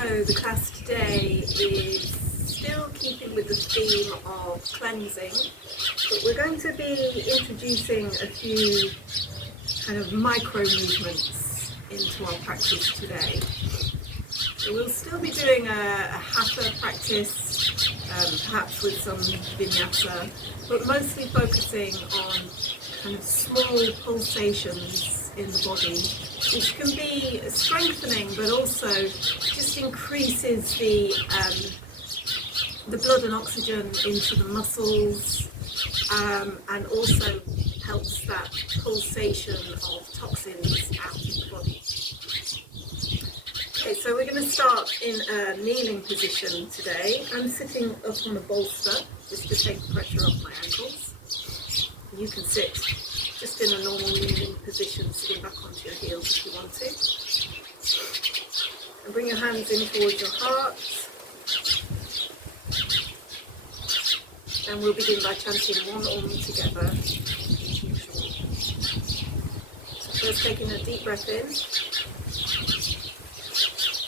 So the class today is still keeping with the theme of cleansing, but we're going to be introducing a few kind of micro movements into our practice today. So we'll still be doing a hatha practice, perhaps with some vinyasa, but mostly focusing on kind of small pulsations in the body, which can be strengthening, but also just increases the blood and oxygen into the muscles, and also helps that pulsation of toxins out of the body. Okay, so we're going to start in a kneeling position today. I'm sitting up on a bolster just to take the pressure off my ankles. You can sit just in a normal kneeling position, sitting back onto your heels if you want to. And bring your hands in towards your heart. And we'll begin by chanting one Om together, as usual. So first taking a deep breath in.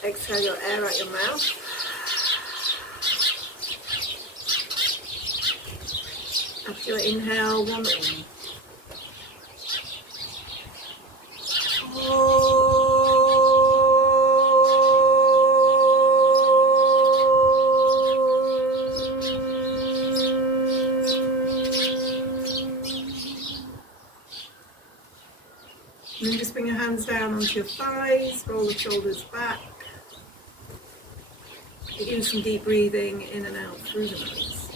Exhale your air out your mouth. After your inhale, one Om. And then just bring your hands down onto your thighs, roll the shoulders back. Begin some deep breathing in and out through the nose.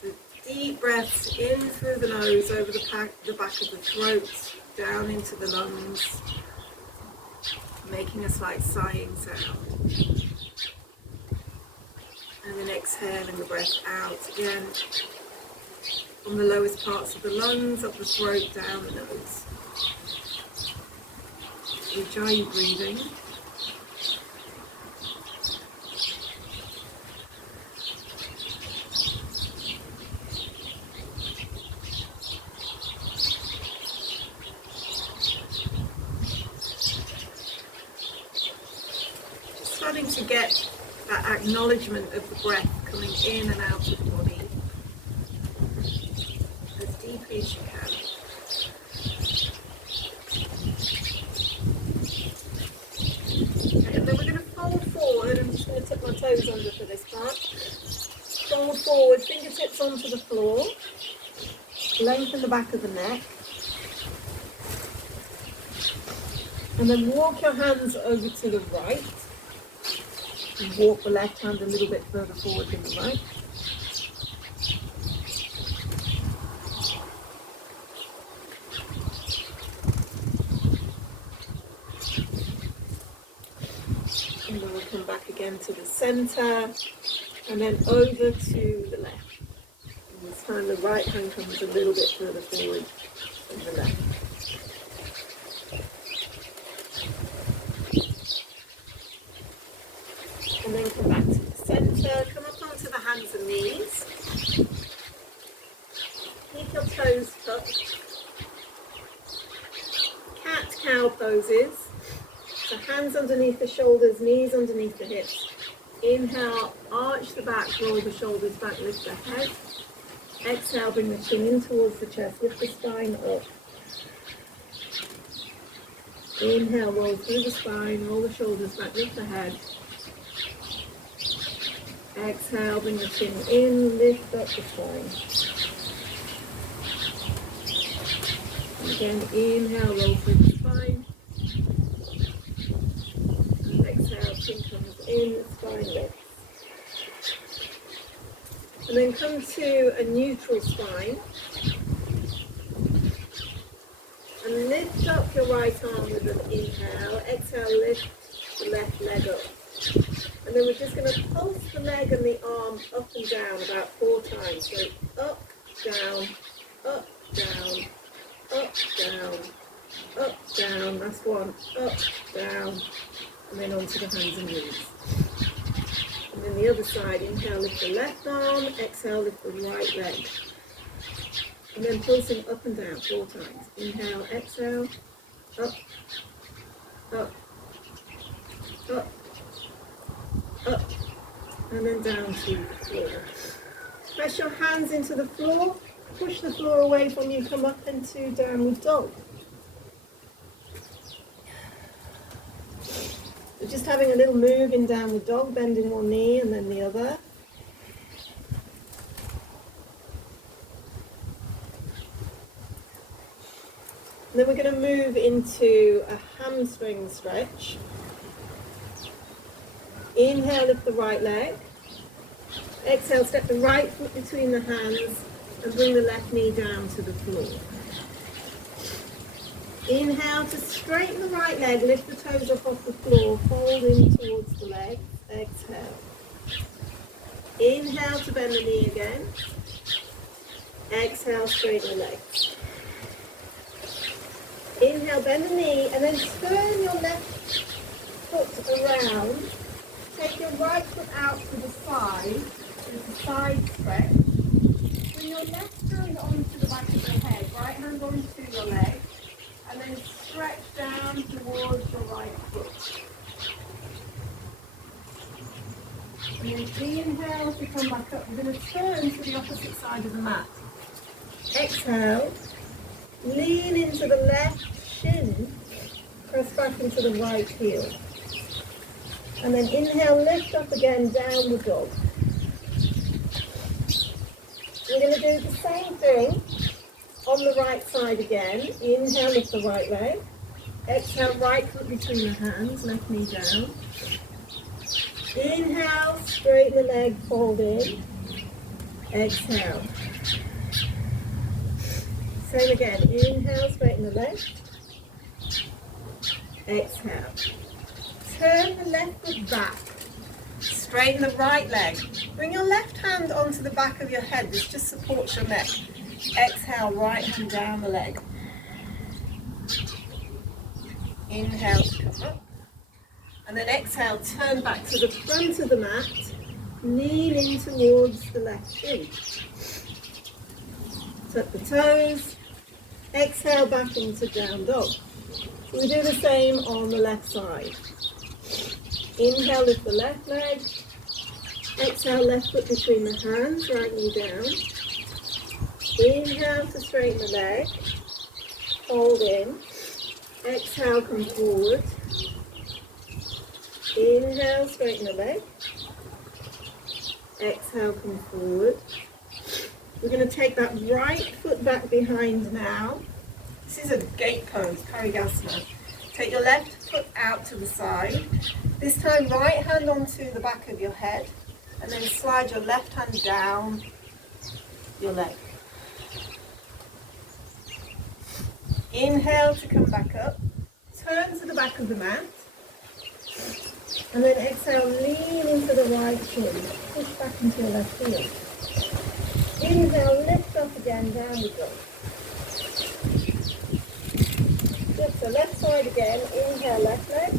So deep breaths in through the nose, over the back of the throat, down into the lungs, making a slight sighing sound. And then exhaling the breath out again, from the lowest parts of the lungs, up the throat, down the nose. Enjoy breathing. Starting to get that acknowledgement of the breath coming in and out of the body as deeply as you can. Okay, and then we're going to fold forward. I'm just going to tuck my toes under for this part. Fold forward, fingertips onto the floor. Lengthen the back of the neck. And then walk your hands over to the right. And walk the left hand a little bit further forward than the right. And then we'll come back again to the center, and then over to the left. And this time the right hand comes a little bit further forward than the left. And then come back to the center, come up onto the hands and knees. Keep your toes tucked. Cat-cow poses. So hands underneath the shoulders, knees underneath the hips. Inhale, arch the back, roll the shoulders back, lift the head. Exhale, bring the chin in towards the chest, lift the spine up. Inhale, roll through the spine, roll the shoulders back, lift the head. Exhale, bring the chin in, lift up the spine. And again, inhale, roll through the spine. And exhale, chin comes in, spine lifts. And then come to a neutral spine. And lift up your right arm with an inhale. Exhale, lift the left leg up. And then we're just going to pulse the leg and the arm up and down about 4 times. So up, down, up, down, up, down, up, down. That's 1. Up, down, and then onto the hands and knees. And then the other side, inhale, lift the left arm, exhale, lift the right leg. And then pulsing up and down 4 times. Inhale, exhale, up, up, up, up, and then down to the floor. Press your hands into the floor, push the floor away from you, come up into downward dog. We're just having a little move in downward dog, bending one knee and then the other. And then we're going to move into a hamstring stretch. Inhale, lift the right leg. Exhale, step the right foot between the hands and bring the left knee down to the floor. Inhale to straighten the right leg, lift the toes up off the floor, fold in towards the legs. Exhale. Inhale to bend the knee again. Exhale, straighten the legs. Inhale, bend the knee, and then turn your left foot around. Take your right foot out to the side. It's a side stretch. Bring your left hand onto the back of your head, right hand onto your leg, and then stretch down towards your right foot. And then inhale to come back up. We're going to turn to the opposite side of the mat. Exhale. Lean into the left shin, press back into the right heel. And then inhale, lift up again, downward dog. We're going to do the same thing on the right side again. Inhale, lift the right leg. Exhale, right foot between the hands, left knee down. Inhale, straighten the leg, fold in. Exhale. Same again. Inhale, straighten the leg. Exhale. Turn the left foot back. Straighten the right leg. Bring your left hand onto the back of your head. This just supports your neck. Exhale, right hand down the leg. Inhale to come up. And then exhale, turn back to the front of the mat. Lean in towards the left shin. Tuck the toes. Exhale back into down dog. So we do the same on the left side. Inhale, lift the left leg. Exhale, left foot between the hands, right knee down. Inhale to straighten the leg. Hold in. Exhale, come forward. Inhale, straighten the leg. Exhale, come forward. We're going to take that right foot back behind now. This is a gate pose, Parigasana. Take your left foot out to the side. This time, right hand onto the back of your head, and then slide your left hand down your leg. Inhale to come back up. Turn to the back of the mat. And then exhale, lean into the right shin. Push back into your left heel. Inhale, lift up again, downward dog. Good, so left side again. Inhale, left leg.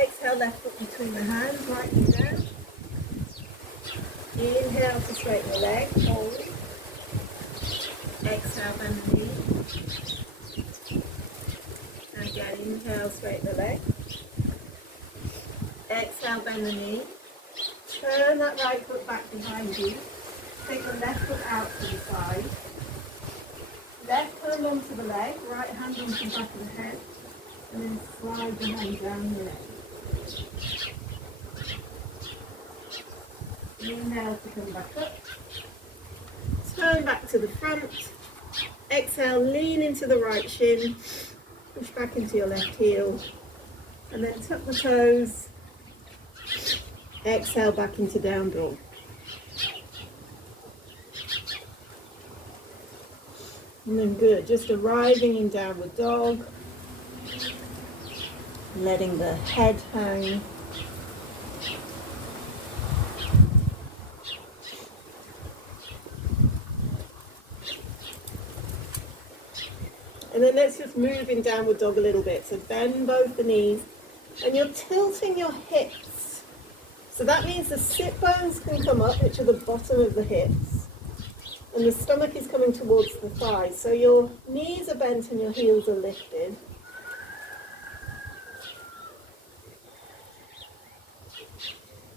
Exhale, left foot between the hands, right knee down. Inhale to straighten the leg, hold. Exhale, bend the knee. And again, inhale, straighten the leg. Exhale, bend the knee. Turn that right foot back behind you. Take the left foot out to the side. Left hand onto the leg, right hand onto the back of the head. And then slide the hand down the leg. Inhale to come back up. Turn back to the front. Exhale, lean into the right shin. Push back into your left heel. And then tuck the toes. Exhale back into down dog. And then good, just arriving in downward dog. Letting the head hang. And then let's just move in downward dog a little bit. So bend both the knees and you're tilting your hips. So that means the sit bones can come up, which are the bottom of the hips. And the stomach is coming towards the thighs. So your knees are bent and your heels are lifted.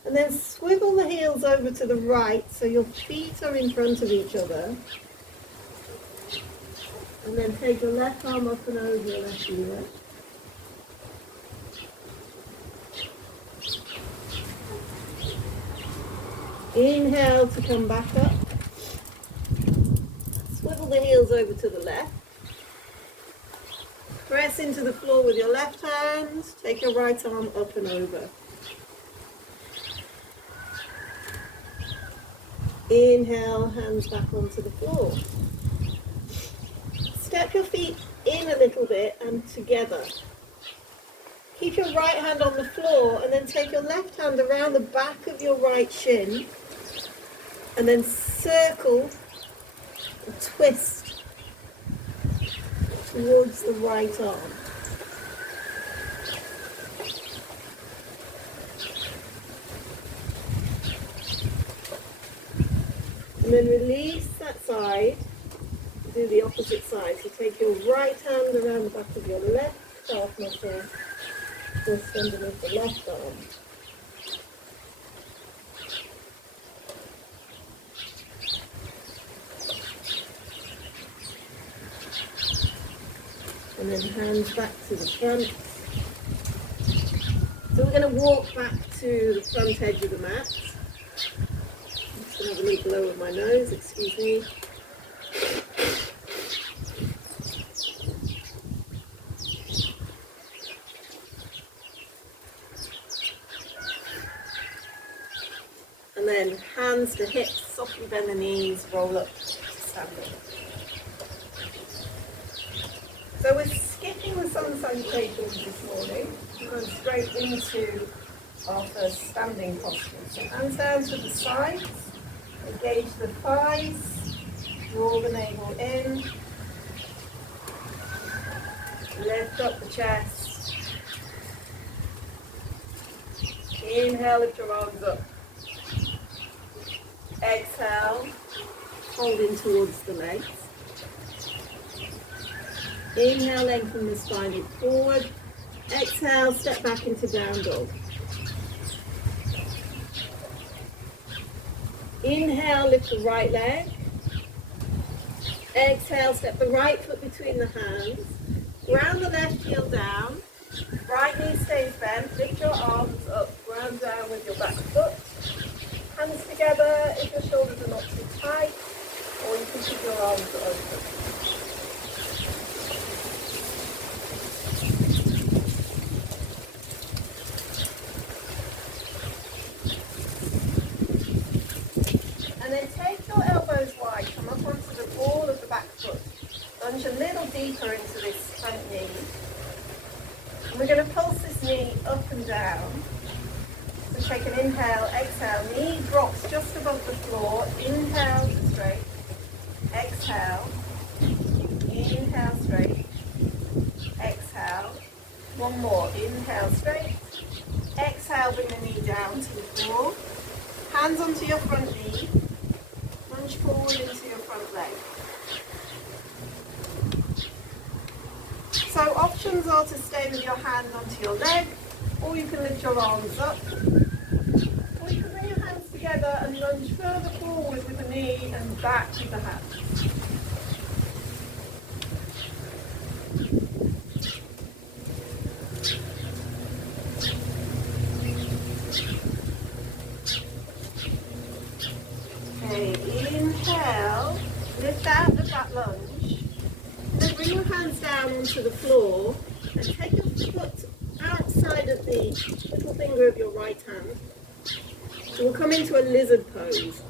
And then swivel the heels over to the right so your feet are in front of each other. And then take your left arm up and over your left ear. Inhale to come back up. Swivel the heels over to the left. Press into the floor with your left hand. Take your right arm up and over. Inhale, hands back onto the floor. Step your feet in a little bit and together. Keep your right hand on the floor and then take your left hand around the back of your right shin and then circle and twist towards the right arm. And then release that side, do the opposite side. So take your right hand around the back of your left calf muscle, twist underneath the left arm. And then hands back to the front. So we're going to walk back to the front edge of the mat. I'm just going to have a little blow with my nose, excuse me. And then hands to hips, softly bend the knees, roll up to standing. So we're skipping the sun salutations this morning. We're going straight into our first standing posture. So hands down to the sides, engage the thighs, draw the navel in, lift up the chest. Inhale, lift your arms up. Exhale, hold in towards the legs. Inhale, lengthen the spine, look forward. Exhale, step back into down dog. Inhale, lift the right leg. Exhale, step the right foot between the hands. Ground the left heel down. Right knee stays bent. Lift your arms up. Ground down with your back foot. Hands together if your shoulders are not too tight, or you can keep your arms open. And then take your elbows wide, come up onto the ball of the back foot. Lunge a little deeper into this front knee. And we're going to pulse this knee up and down. So take an inhale, exhale, knee drops just above the floor. Inhale to straight. Exhale. Inhale straight. Exhale. One more. Inhale straight. Exhale, bring the knee down to the floor. Hands onto your front knee. Lunge forward into your front leg. So options are to stay with your hand onto your leg, or you can lift your arms up. Or you can bring your hands together and lunge further forward with the knee and back with the hands. Okay, inhale, lift out of that lunge. Then bring your hands down onto the floor and take your foot outside of the little finger of your right hand. So we'll come into a lizard pose.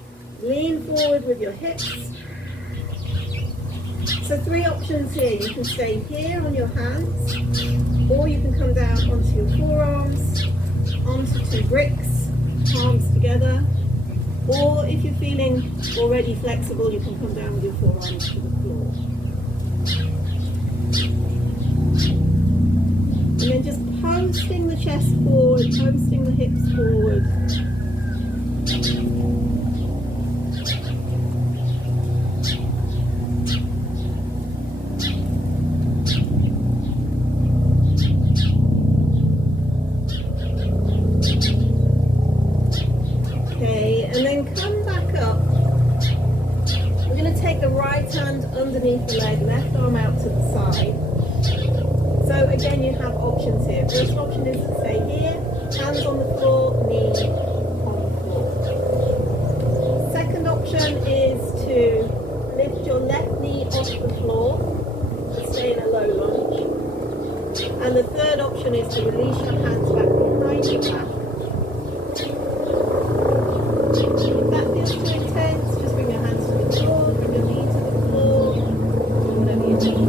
Lean forward with your hips. So three options here. You can stay here on your hands, or you can come down onto your forearms, onto two bricks, palms together. Or if you're feeling already flexible, you can come down with your forearms to the floor. And then just posting the chest forward, posting the hips forward. right hand underneath the leg, left arm out to the side. So again, you have options here. First option is to stay here, hands on the floor, knee on the floor. Second option is to lift your left knee off the floor, to stay in a low lunge. And the third option is to release your hands back behind your back. If that feels too intense, just bring your hands to the floor, bring your knee to the floor, do whatever you need.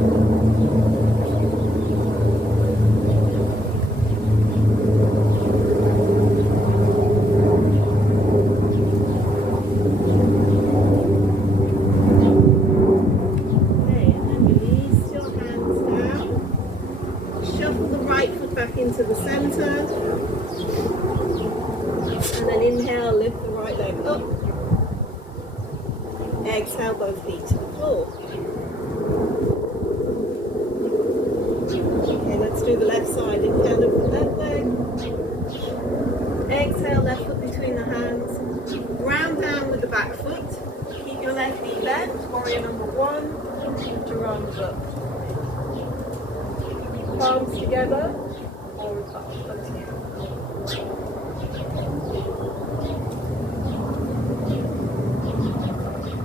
Into the center, and then inhale, lift the right leg up, exhale, both feet to the floor. Okay, let's do the left side. Inhale, lift the left leg, exhale, left foot between the hands, ground down with the back foot, keep your left knee bent, warrior number one, lift your arms up, palms together, or up to you.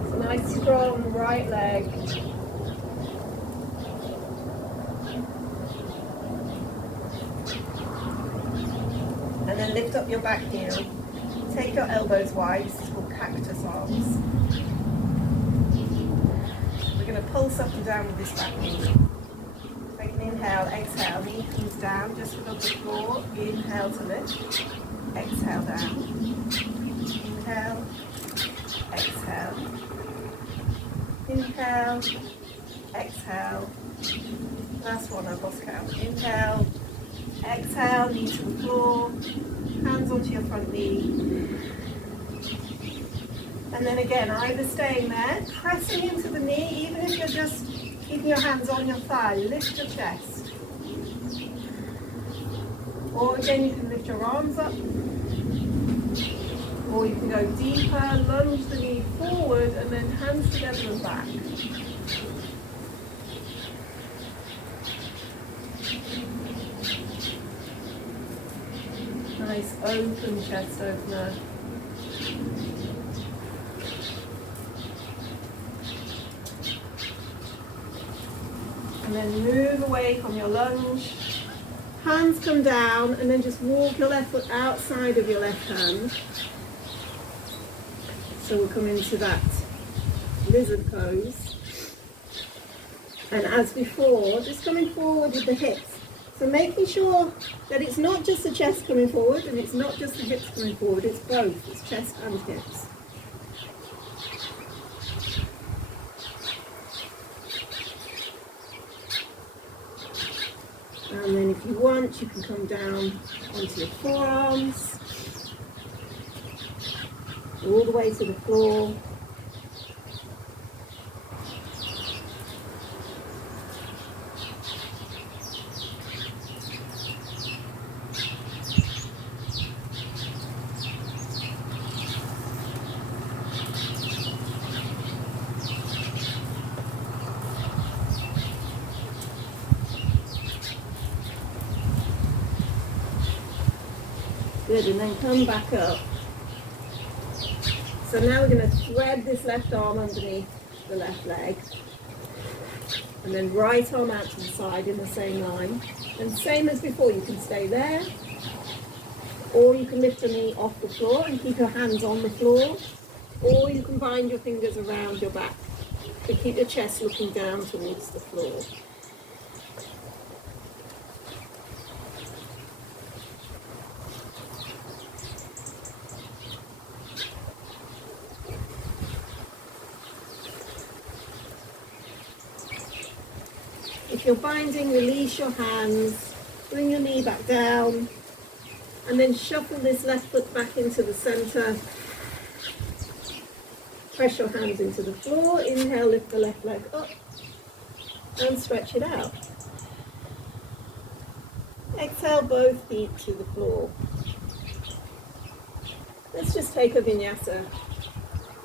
So nice strong right leg. And then lift up your back heel. Take your elbows wide. This is called cactus arms. We're going to pulse up and down with this back knee. Inhale, exhale, knee comes down just above the floor. Inhale to lift, exhale down. Inhale, exhale. Inhale, exhale. Last one, I've lost count. Inhale, exhale, knee to the floor, hands onto your front knee. And then again, either staying there, pressing into the knee, even if you're just keeping your hands on your thigh, lift your chest. Or again, you can lift your arms up. Or you can go deeper, lunge the knee forward, and then hands together and back. Nice open chest opener. And then move away from your lunge. Hands come down, and then just walk your left foot outside of your left hand. So we'll come into that lizard pose. And as before, just coming forward with the hips. So making sure that it's not just the chest coming forward, and it's not just the hips coming forward, it's both, it's chest and hips. And then if you want, you can come down onto your forearms, all the way to the floor. Good, and then come back up. So now we're going to thread this left arm underneath the left leg. And then right arm out to the side in the same line. And same as before, you can stay there. Or you can lift the knee off the floor and keep your hands on the floor. Or you can bind your fingers around your back to keep your chest looking down towards the floor. If you're binding, release your hands, bring your knee back down, and then shuffle this left foot back into the center. Press your hands into the floor, inhale, lift the left leg up, and stretch it out. Exhale, both feet to the floor. Let's just take a vinyasa.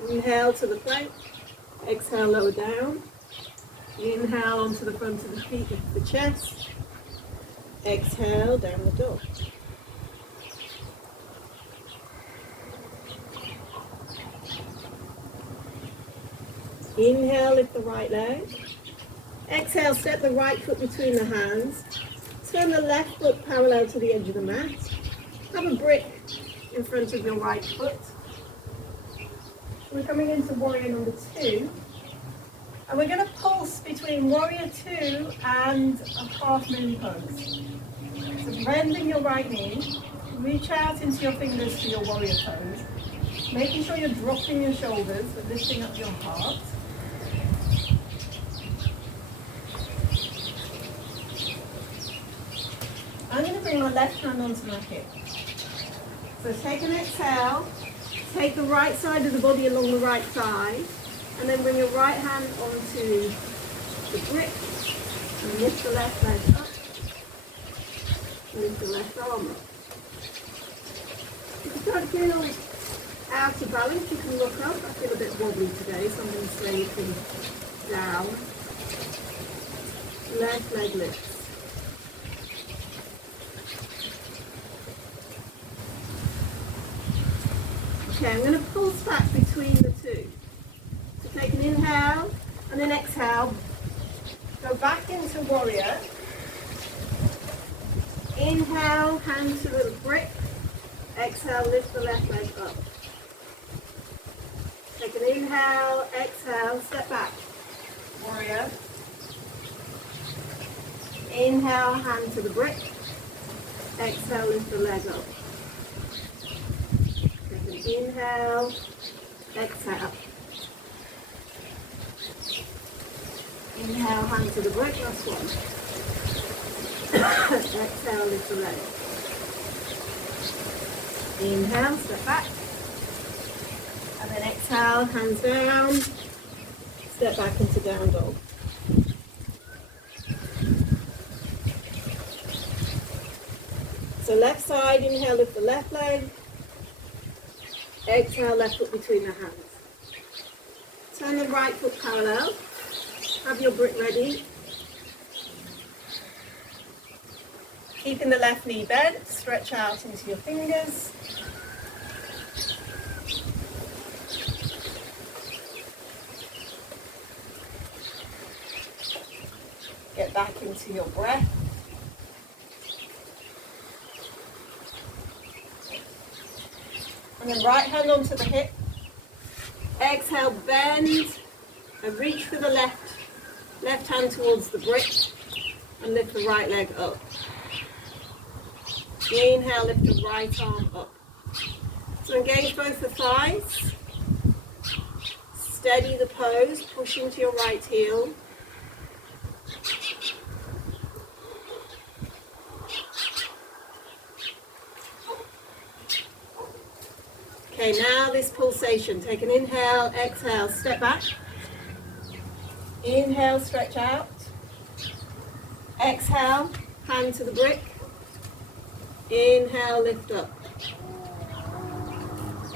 Inhale to the plank, Exhale, lower down. Inhale onto the front of the feet, lift the chest. Exhale, downward dog. Inhale, lift the right leg. Exhale, step the right foot between the hands. Turn the left foot parallel to the edge of the mat. Have a brick in front of your right foot. We're coming into warrior number 2. And we're going to pulse between warrior 2 and a half moon pose. So bending your right knee, reach out into your fingers to your warrior pose, making sure you're dropping your shoulders but lifting up your heart. I'm going to bring my left hand onto my hip. So take an exhale, take the right side of the body along the right thigh, and then bring your right hand onto the brick and lift the left leg up, lift the left arm up. If you don't feel out of balance, you can look up. I feel a bit wobbly today, so I'm going to stay looking down. Left leg lifts. Okay, I'm going to pulse back between the two. So take an inhale and then exhale. Go back into warrior. Inhale, hand to the brick. Exhale, lift the left leg up. Take an inhale, exhale, step back. Warrior. Inhale, hand to the brick. Exhale, lift the leg up. Inhale, exhale. Inhale, hand to the brick, last one. Exhale, lift the leg. Inhale, step back. And then exhale, hands down. Step back into down dog. So left side, inhale, lift the left leg. Exhale, left foot between the hands. Turn the right foot parallel. Have your brick ready. Keeping the left knee bent, stretch out into your fingers. Get back into your breath. And then right hand onto the hip. Exhale, bend and reach for the left hand towards the brick and lift the right leg up. Inhale, lift the right arm up. So engage both the thighs. Steady the pose, push into your right heel. Okay, now this pulsation. Take an inhale, exhale, step back. Inhale, stretch out. Exhale, hand to the brick. Inhale, lift up.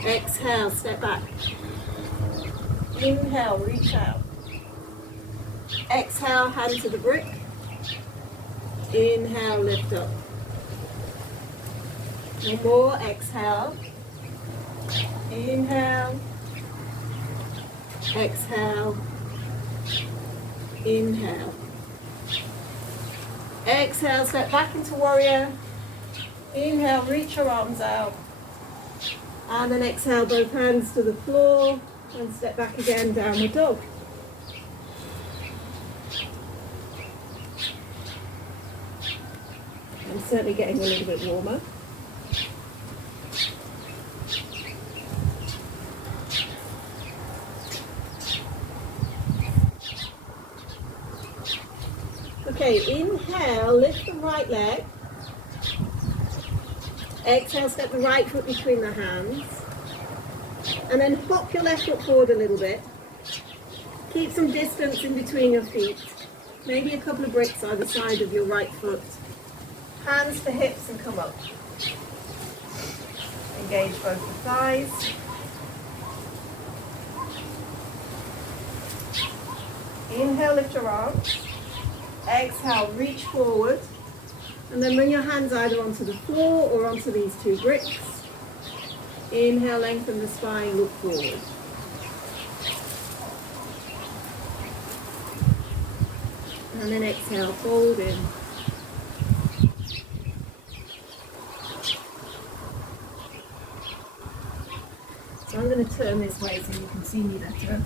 Exhale, step back. Inhale, reach out. Exhale, hand to the brick. Inhale, lift up. One more, exhale. Inhale, exhale, inhale. Exhale, step back into warrior. Inhale, reach your arms out. And then exhale, both hands to the floor and step back again, downward dog. I'm certainly getting a little bit warmer. Okay, inhale, lift the right leg. Exhale, step the right foot between the hands. And then hop your left foot forward a little bit. Keep some distance in between your feet. Maybe a couple of bricks either side of your right foot. Hands to hips and come up. Engage both the thighs. Inhale, lift your arms. Exhale, reach forward. And then bring your hands either onto the floor or onto these two bricks. Inhale, lengthen the spine, look forward. And then exhale, fold in. So I'm going to turn this way so you can see me better.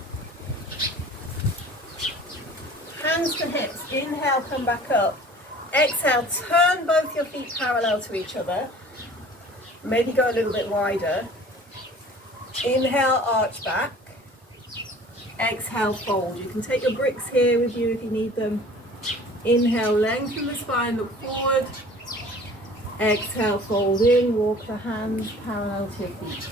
Hands to hips. Inhale, come back up. Exhale, turn both your feet parallel to each other. Maybe go a little bit wider. Inhale, arch back. Exhale, fold. You can take your bricks here with you if you need them. Inhale, lengthen the spine, look forward. Exhale, fold in, walk the hands parallel to your feet.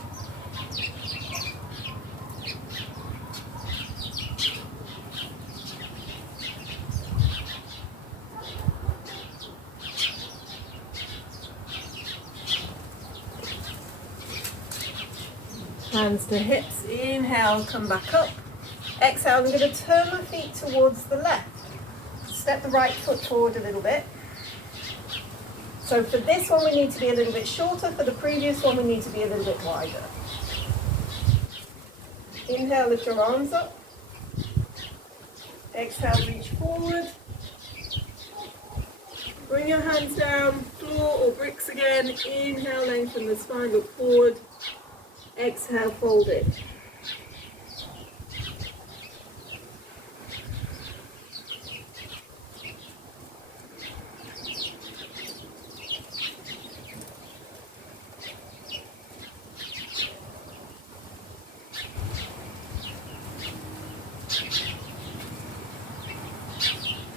Hands to hips, inhale, come back up. Exhale, I'm going to turn my feet towards the left. Step the right foot forward a little bit. So for this one we need to be a little bit shorter, for the previous one we need to be a little bit wider. Inhale, lift your arms up. Exhale, reach forward. Bring your hands down, floor or bricks again. Inhale, lengthen the spine, look forward. Exhale, fold it.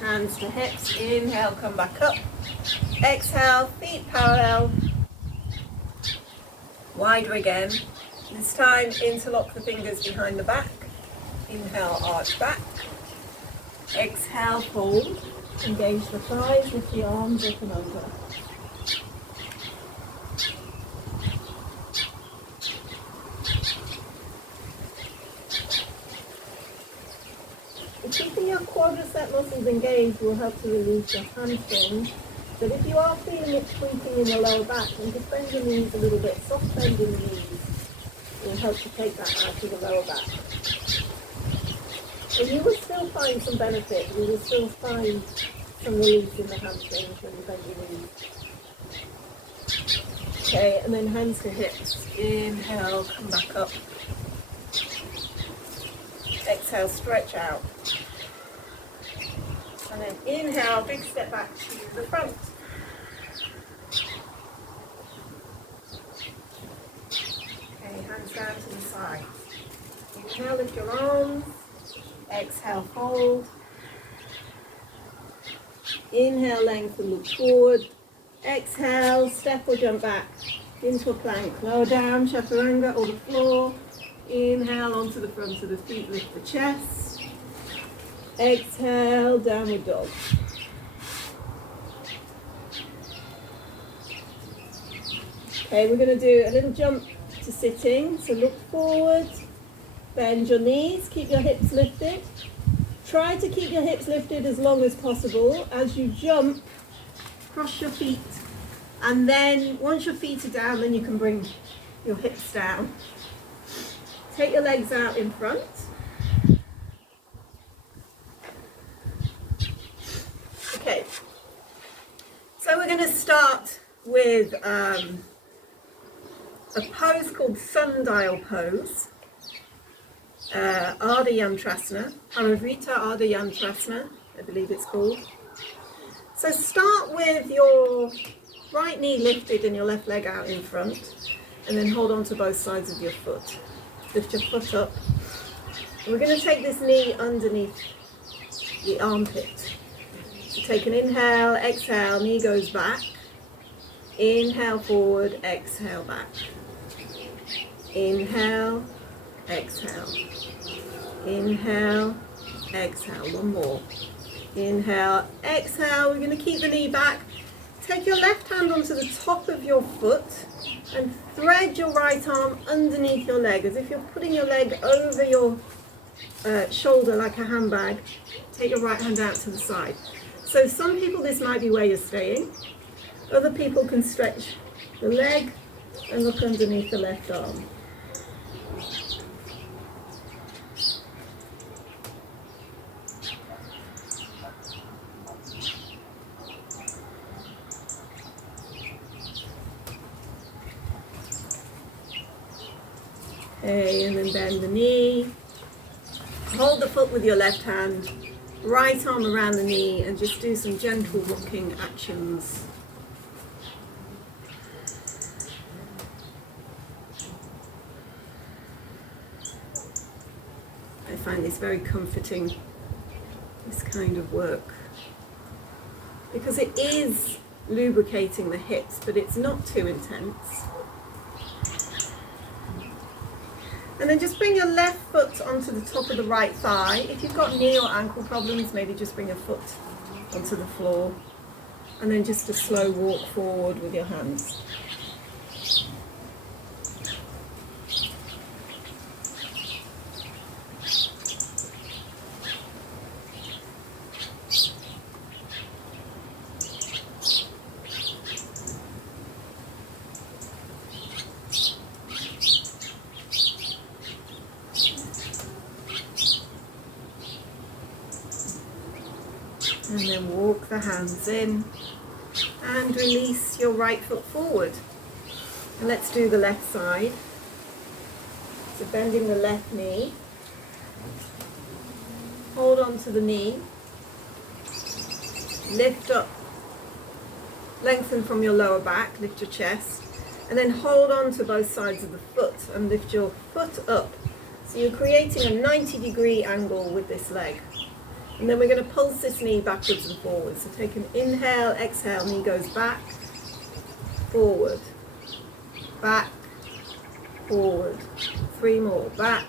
Hands to hips, inhale, come back up. Exhale, feet parallel. Wider again. This time, interlock the fingers behind the back. Inhale, arch back. Exhale, fold. Engage the thighs, lift the arms up and over. Keeping your quadricep muscles engaged will help to release your hamstrings. But if you are feeling it tweaking in your lower back, then just bend your knees a little bit. Soft bend in the knees will help to take that out of the lower back. And you will still find some benefit. You will still find some release in the hamstrings when you bend your knees. Okay, and then hands to hips. Inhale, come back up. Exhale, stretch out. And then inhale, big step back to the front. Okay, hands down to the side. Inhale, lift your arms. Exhale, fold. Inhale, lengthen, look forward. Exhale, step or jump back into a plank. Lower down, chaturanga or the floor. Inhale onto the front of the feet, lift the chest. Exhale, downward dog. Okay, we're going to do a little jump to sitting. So look forward, bend your knees, keep your hips lifted. Try to keep your hips lifted as long as possible. As you jump, cross your feet. And then once your feet are down, then you can bring your hips down. Take your legs out in front. Okay, so we're going to start with a pose called sundial pose, Ardha Yantrasana, Parivrita Ardha Yantrasana, I believe it's called. So start with your right knee lifted and your left leg out in front, and then hold on to both sides of your foot. Lift your foot up. And we're going to take this knee underneath the armpit. So take an inhale, exhale, knee goes back. Inhale forward, exhale back. Inhale, exhale. Inhale, exhale. One more. Inhale, exhale. We're going to keep the knee back. Take your left hand onto the top of your foot and thread your right arm underneath your leg as if you're putting your leg over your shoulder like a handbag Take your right hand out to the side. So some people, this might be where you're staying. Other people can stretch the leg and look underneath the left arm. Okay, and then bend the knee. Hold the foot with your left hand, right arm around the knee, and just do some gentle rocking actions. I find this very comforting, this kind of work, because it is lubricating the hips, but it's not too intense. And then just bring your left foot onto the top of the right thigh. If you've got knee or ankle problems, maybe just bring a foot onto the floor. And then just a slow walk forward with your hands. And then walk the hands in and release your right foot forward. And let's do the left side. So bending the left knee. Hold on to the knee. Lift up. Lengthen from your lower back, lift your chest. And then hold on to both sides of the foot and lift your foot up. So you're creating a 90-degree angle with this leg. And then we're going to pulse this knee backwards and forwards. So take an inhale, exhale, knee goes back, forward, back, forward. 3 more, back,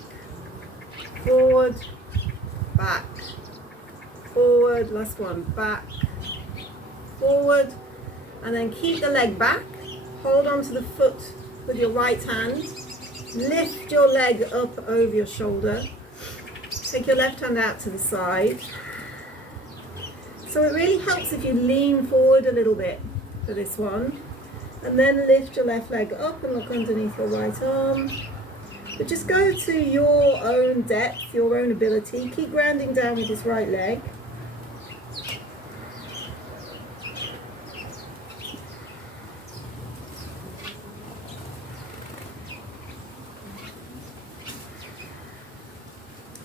forward, back, forward. Last one, back, forward. And then keep the leg back. Hold on to the foot with your right hand. Lift your leg up over your shoulder. Take your left hand out to the side. So it really helps if you lean forward a little bit for this one. And then lift your left leg up and look underneath your right arm. But just go to your own depth, your own ability. Keep grounding down with this right leg.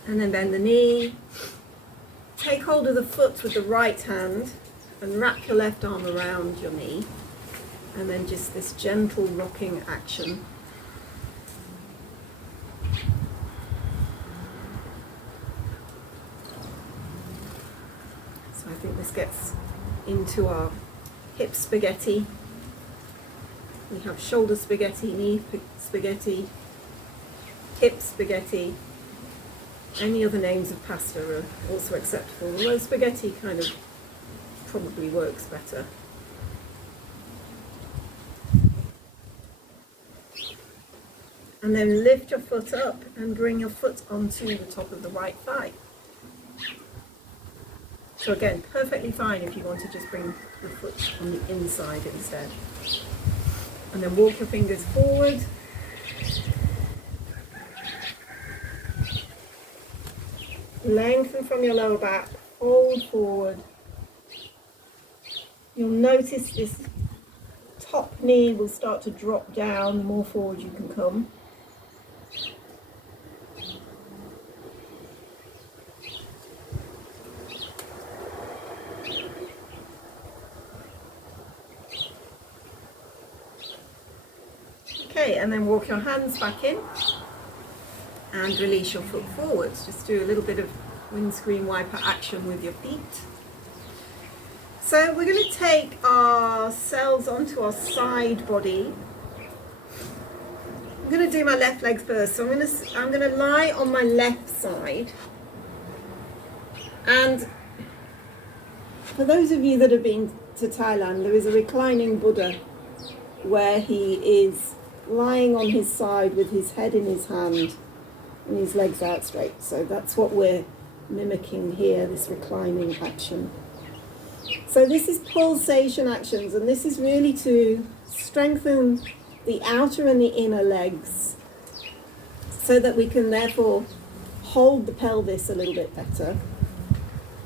And then bend the knee. Take hold of the foot with the right hand and wrap your left arm around your knee. And then just this gentle rocking action. So I think this gets into our hip spaghetti. We have shoulder spaghetti, knee spaghetti, hip spaghetti. Any other names of pasta are also acceptable, although spaghetti kind of probably works better. And then lift your foot up and bring your foot onto the top of the right thigh. So again, perfectly fine if you want to just bring the foot on the inside instead. And then walk your fingers forward. Lengthen from your lower back, fold forward. You'll notice this top knee will start to drop down the more forward you can come. Okay, and then walk your hands back in. And release your foot forwards. Just do a little bit of windscreen wiper action with your feet. So we're going to take ourselves onto our side body. I'm going to do my left leg first. So I'm going to lie on my left side. And for those of you that have been to Thailand, there is a reclining Buddha where he is lying on his side with his head in his hand and his legs out straight. So that's what we're mimicking here this reclining action. So this is pulsation actions, and this is really to strengthen the outer and the inner legs so that we can therefore hold the pelvis a little bit better.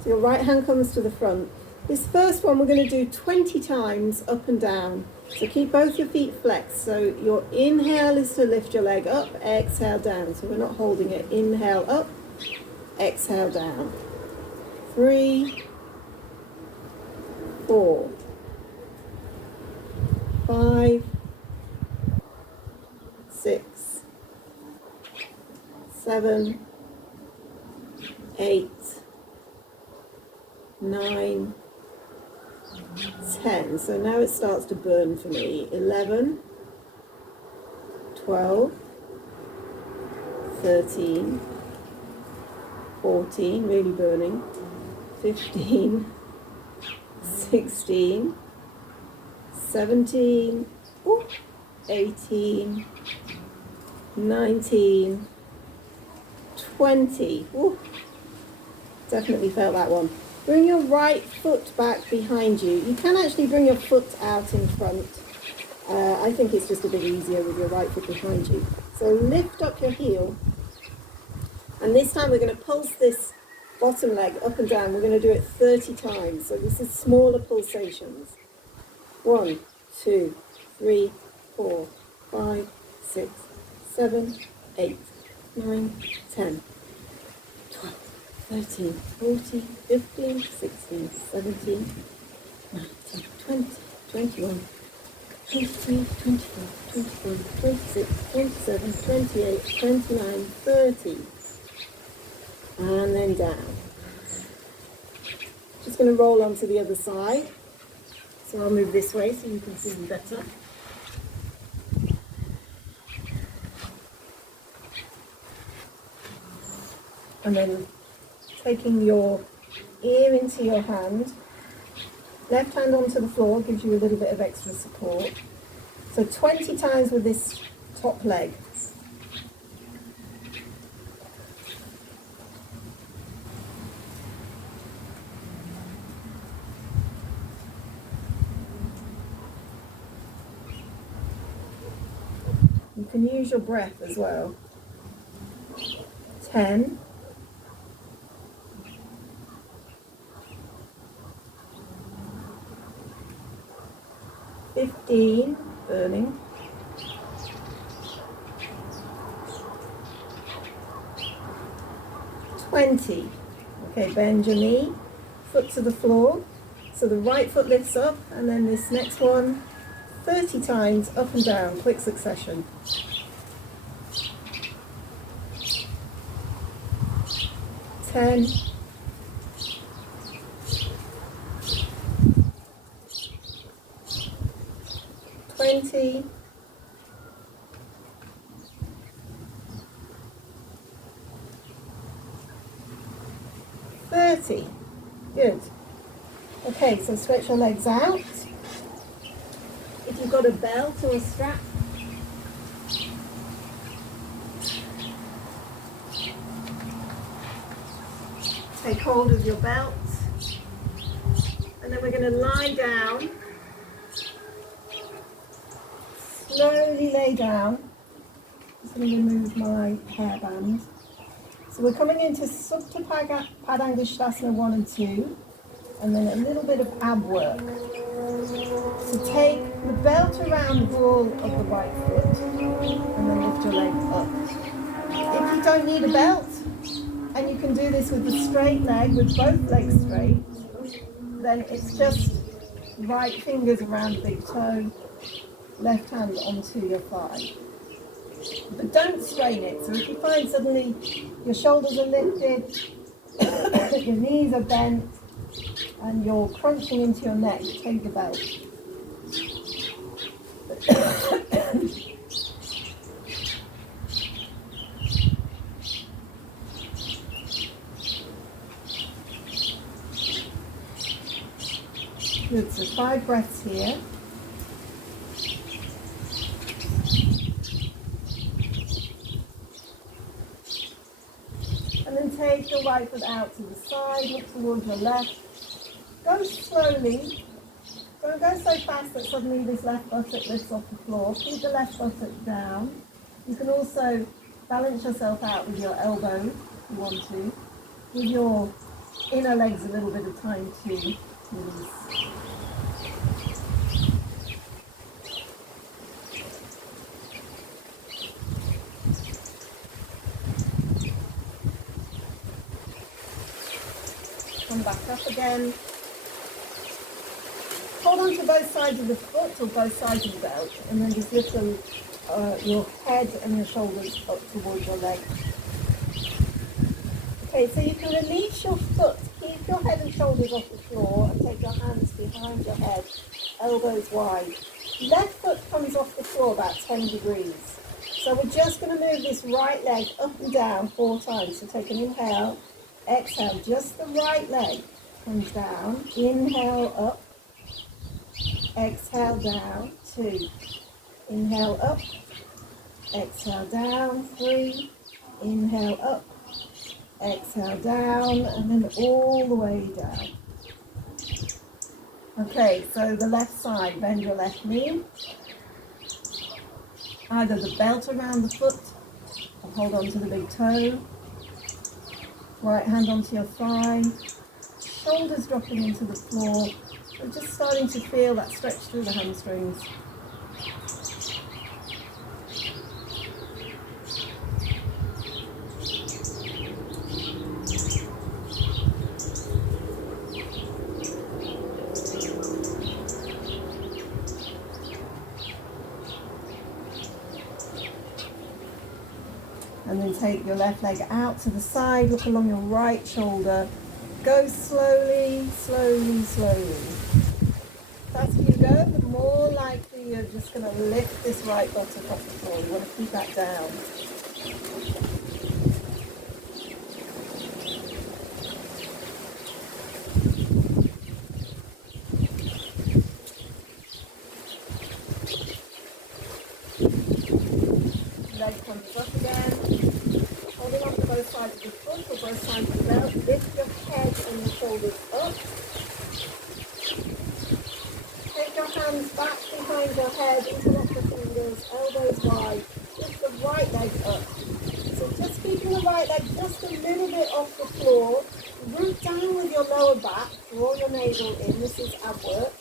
So your right hand comes to the front. This first one we're going to do 20 times up and down. So keep both your feet flexed. So your inhale is to lift your leg up, exhale down. So we're not holding it. Inhale up, exhale down. 3, 4, 5, 6, 7, 8, 9, 10. So now it starts to burn for me. 11, 12, 13, 14, really burning. 15, 16, 17, 18, 19, 20. Ooh, definitely felt that one. Bring your right foot back behind you. You can actually bring your foot out in front. I think it's just a bit easier with your right foot behind you. So lift up your heel. And this time we're going to pulse this bottom leg up and down. We're going to do it 30 times. So this is smaller pulsations. 1, 2, 3, 4, 5, 6, 7, 8, 9, 10, 12, 13, 14, 15, 16, 17, 19, 20, 21, 23, 24, 25, 26, 27, 28, 29, 30. And then down. Just going to roll onto the other side. So I'll move this way so you can see me better. And then taking your ear into your hand, left hand onto the floor gives you a little bit of extra support. So 20 times with this top leg. You can use your breath as well. 10. 15, burning. 20. Okay, bend your knee, foot to the floor. So the right foot lifts up, and then this next one, 30 times up and down, quick succession. 10. 20. 30. Good. Okay, so stretch your legs out. If you've got a belt or a strap, take hold of your belt. And then we're going to lie down. Slowly lay down. Just going to remove my hairband. So we're coming into Supta Padangusthasana 1 and 2, and then a little bit of ab work. So take the belt around the ball of the right foot, and then lift your leg up. If you don't need a belt, and you can do this with the straight leg, with both legs straight, then it's just right fingers around big toe, left hand onto your thigh. But don't strain it. So if you find suddenly your shoulders are lifted, your knees are bent, and you're crunching into your neck, take the belt. Good, so 5 breaths here. And then take take your right foot out to the side, look towards your left. Go slowly. Don't go so fast that suddenly this left buttock lifts off the floor. Keep the left buttock down. You can also balance yourself out with your elbow if you want to. Give your inner legs a little bit of time to release. Come back up again. Hold on to both sides of the foot or both sides of the belt, and then just lift your head and your shoulders up towards your leg. Okay, so you can release your foot, keep your head and shoulders off the floor, and take your hands behind your head, elbows wide. Left foot comes off the floor about 10 degrees. So we're just going to move this right leg up and down 4 times. So take an inhale, exhale, just the right leg comes down, inhale up, exhale down, 2, inhale up, exhale down, 3, inhale up, exhale down, and then all the way down. Okay, so the left side, bend your left knee, either the belt around the foot or hold on to the big toe, right hand onto your thigh, shoulders dropping into the floor. We're just starting to feel that stretch through the hamstrings. And then take your left leg out to the side, look along your right shoulder. Go slowly, slowly, slowly. As you go, the more likely you're just going to lift this right buttock off the floor. You want to keep that down. Leg comes up again. Holding on to both sides of the foot or both sides of the belt. Lift your head and your shoulders up. Take your hands back behind your head, interlock the fingers, elbows wide. Lift the right leg up. So just keeping the right leg just a little bit off the floor. Root down with your lower back. Draw your navel in. This is ab work.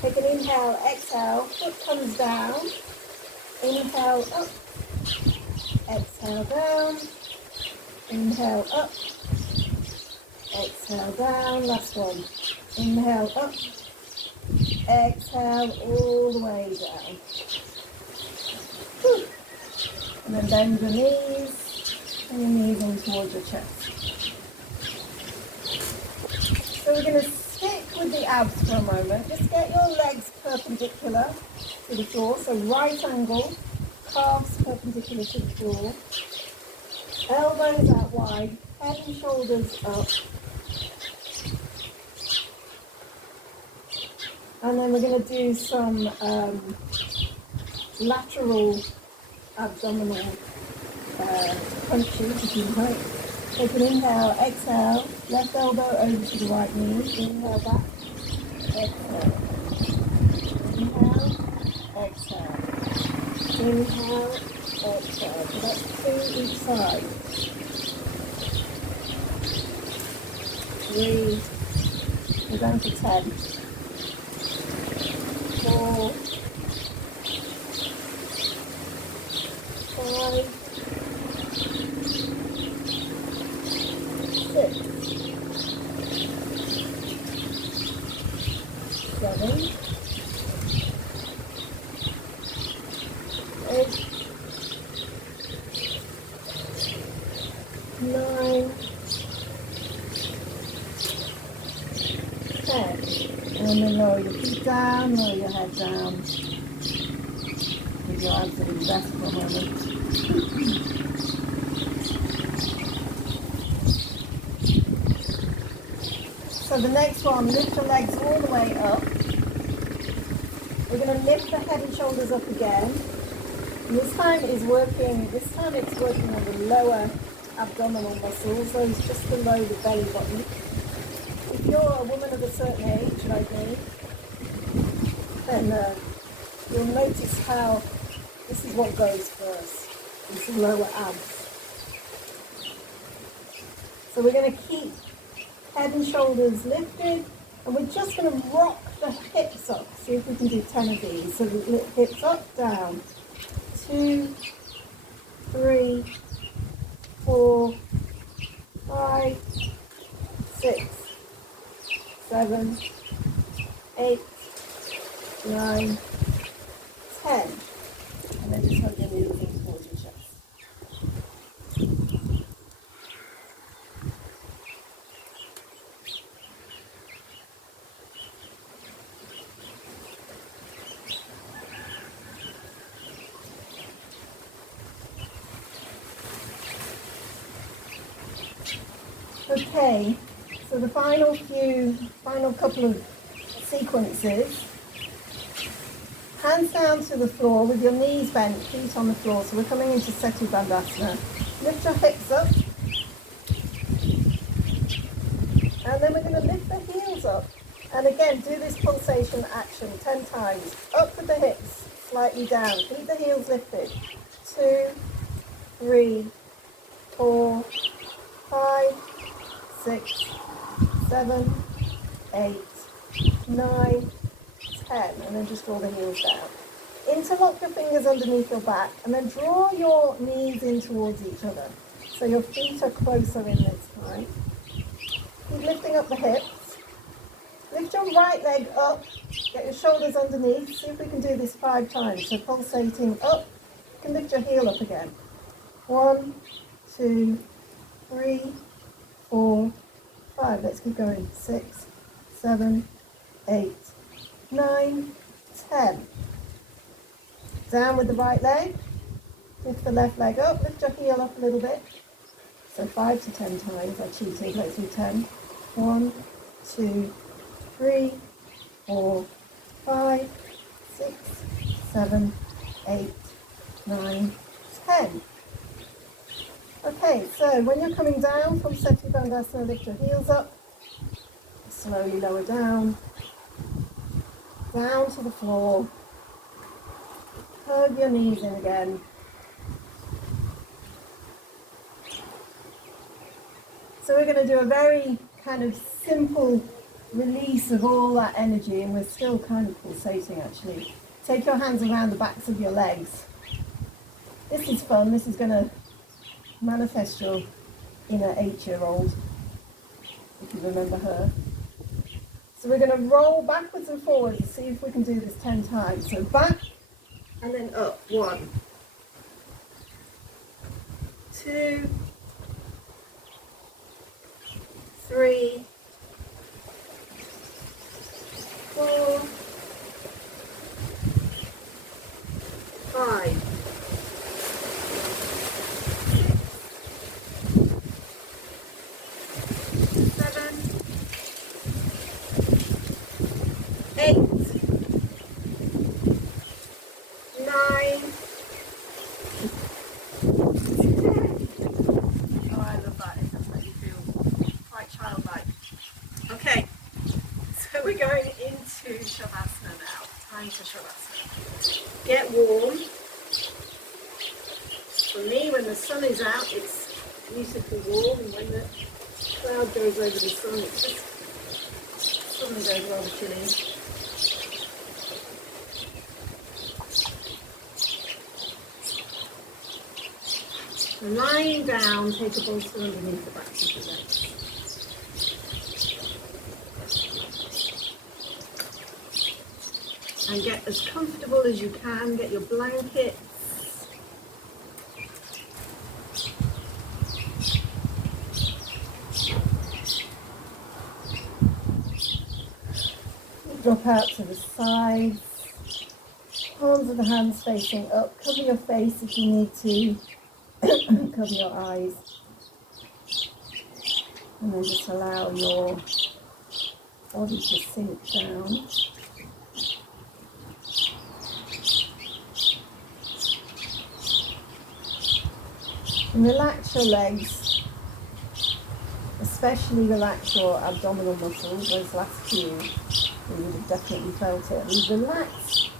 Take an inhale, exhale. Foot comes down. Inhale up. Exhale down. Inhale up. Exhale down. Last one. Inhale up. Exhale all the way down. Whew. And then bend your knees and your knees in towards your chest. So we're going to stick with the abs for a moment. Just get your legs perpendicular to the floor. So right angle, calves perpendicular to the floor. Elbows out wide, head and shoulders up. And then we're going to do some lateral abdominal punches, if you like. Take an inhale, exhale, left elbow over to the right knee, inhale back, exhale. Inhale, exhale. Inhale, exhale. So that's 2 each side. 3, we're down to 10. 4, 5, 6, 7, 8, 9, 10. And then lower your feet down, lower your head down. Give your arms a little rest for a moment. So the next one, lift your legs all the way up. We're going to lift the head and shoulders up again. And this time it's working on the lower abdominal muscles, those just below the belly button. If you're a woman of a certain age, like me, then you'll notice how this is what goes first, is the lower abs. So we're going to keep head and shoulders lifted, and we're just going to rock the hips up. See if we can do 10 of these. So the hips up, down. 2, 3, 4, 5, 6, 7, 8, 9, 10. And then just hug your knees in towards your chest. Okay, so the final couple of sequences. Hands down to the floor with your knees bent, feet on the floor. So we're coming into Setu Bandhasana. Lift your hips up. And then we're going to lift the heels up. And again, do this pulsation action 10 times. Up with the hips, slightly down. Keep the heels lifted. 2, 3, 4, 5, 6, 7, 8, 9, 10, and then just draw the heels down. Interlock your fingers underneath your back, and then draw your knees in towards each other. So your feet are closer in this time. Keep lifting up the hips. Lift your right leg up, get your shoulders underneath. See if we can do this 5 times. So pulsating up, you can lift your heel up again. 1, 2, 3, 4, 5. Let's keep going. 6, 7, 8, 9, 10. Down with the right leg. Lift the left leg up. Lift your heel up a little bit. So 5 to 10 times. I cheated. Let's do 10. 1, 2, 3, 4, 5, 6, 7, 8, 9, 10. Okay, so when you're coming down from Setu Bandhasana, lift your heels up. Slowly lower down. Down to the floor. Hug your knees in again. So we're going to do a very kind of simple release of all that energy, and we're still kind of pulsating actually. Take your hands around the backs of your legs. This is fun. This is going to manifest your inner 8-year-old, if you remember her. So we're going to roll backwards and forwards and see if we can do this 10 times. So back and then up. 1, 2, 3, 4, 5, 7, 8, 9. Oh, I love that. It does make you feel quite childlike. Okay, so we're going into Shavasana now. Time to Shavasana. Get warm. For me, when the sun is out, it's beautifully warm, and when the cloud goes over the sun, it's just suddenly goes rather chilly. And lying down, take a bolster underneath the backs of your legs. And get as comfortable as you can. Get your blankets. Drop out to the sides. Palms of the hands facing up. Cover your face if you need to. Cover your eyes. And then just allow your body to sink down. And relax your legs. especially relax your abdominal muscles. Those last few, you would have definitely felt it. And relax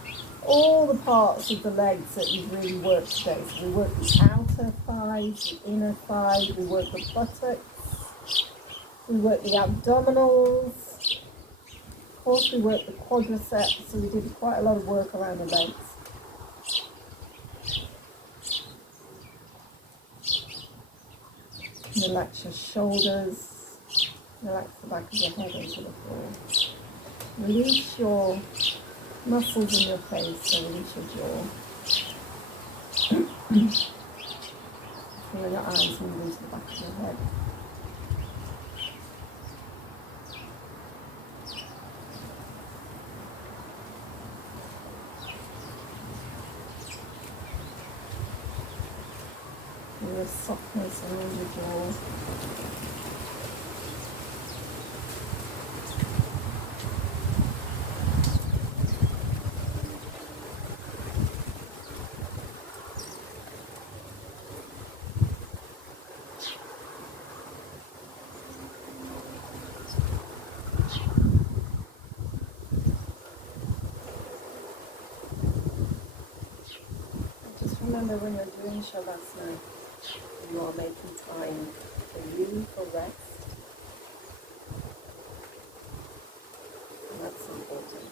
all the parts of the legs that you've really worked today. So we work the outer thighs, the inner thighs, we work the buttocks, we work the abdominals, of course we work the quadriceps, so we did quite a lot of work around the legs. Relax your shoulders, relax the back of your head into the floor. Release your muscles in your face, so release your jaw. Feel your eyes move into the back of your head. Feel the softness around your jaw. Remember, when you're doing Shavasana, you are making time for you, for rest, and that's important.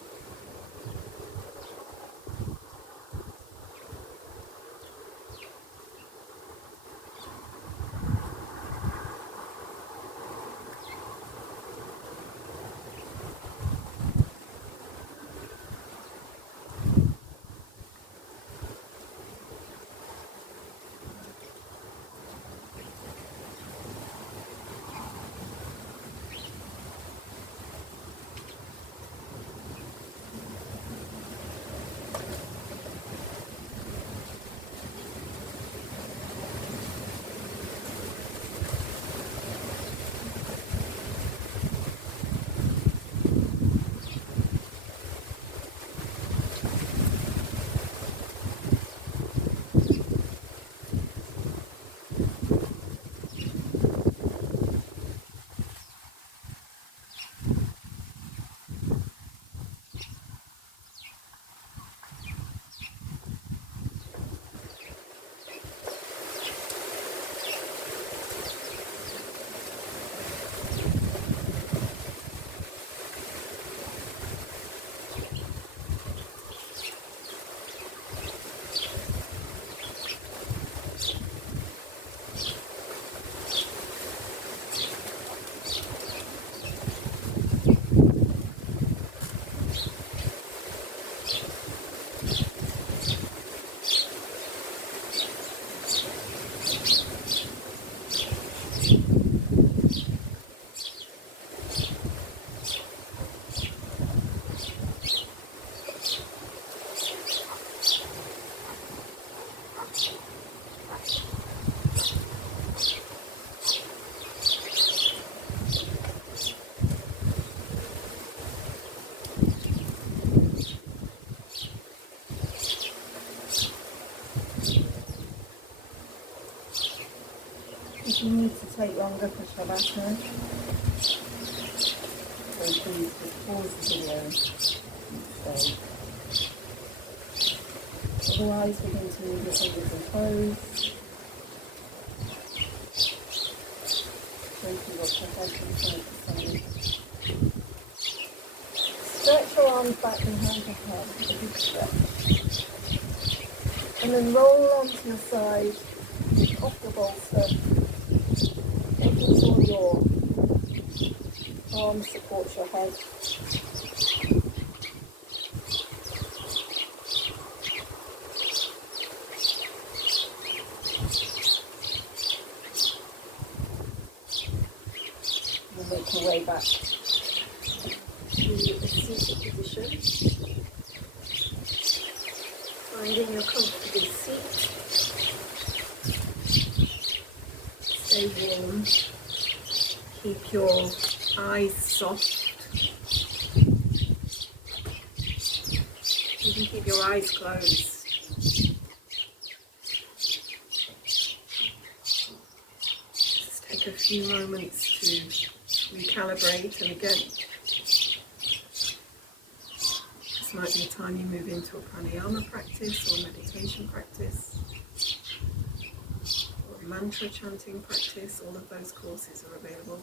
If you need to take longer for Shavasana, then please just pause the video and stay. Otherwise, begin to move your fingers and toes. Gently rock your head from side to side. Stretch your arms back behind your head, a big stretch. And then roll onto your side, off the bolster, making sure your arms support your head. And make your way back to a seated position. Finding your comfortable seat. Stay warm. Keep your eyes soft. You can keep your eyes closed. Just take a few moments to recalibrate, and again, this might be a time you move into a pranayama practice or meditation practice or a mantra chanting practice. All of those courses are available.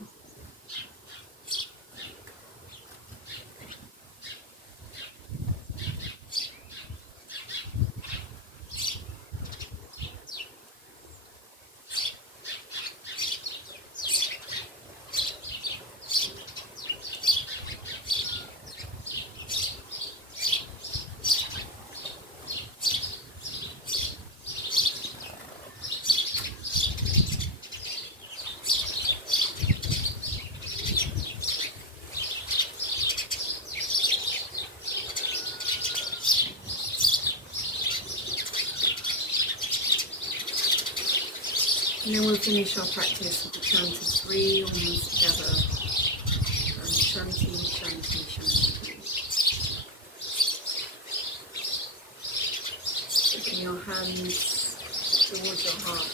And then we'll finish our practice with the chant of 3 Oms together. And shanti, shanti, shanti. Putting your hands towards your heart.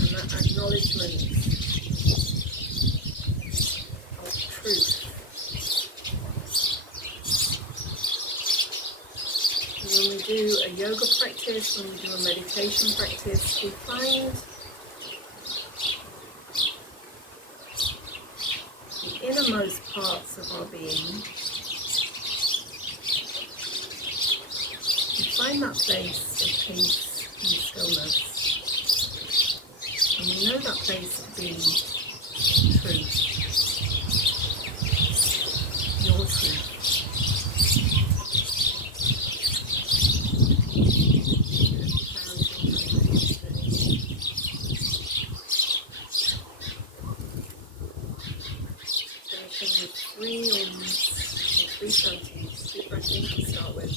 And that acknowledgement of truth. When we do a yoga practice, when we do a meditation practice, we find the innermost parts of our being. We find that place of peace and stillness. And we know that place to be truth. Your truth. With 3 Oms or 3 shantis, deep breath in to start with.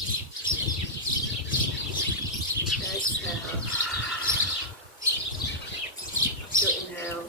Exhale. Your inhale.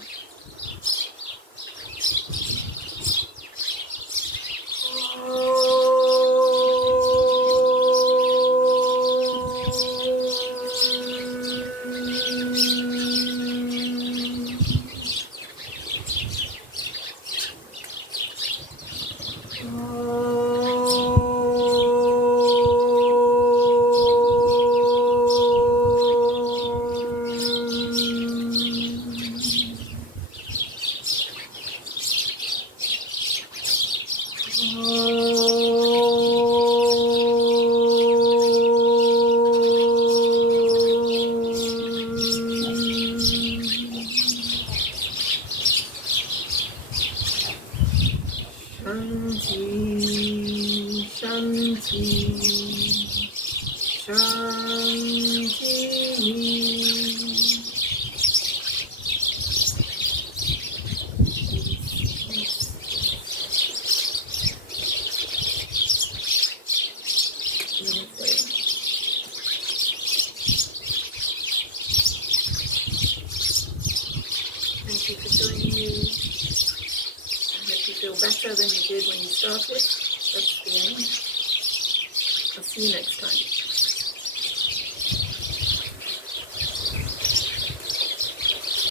Shanti, Thank you for joining me. I hope you feel better than you did when you started. That's the aim. I'll see you next time.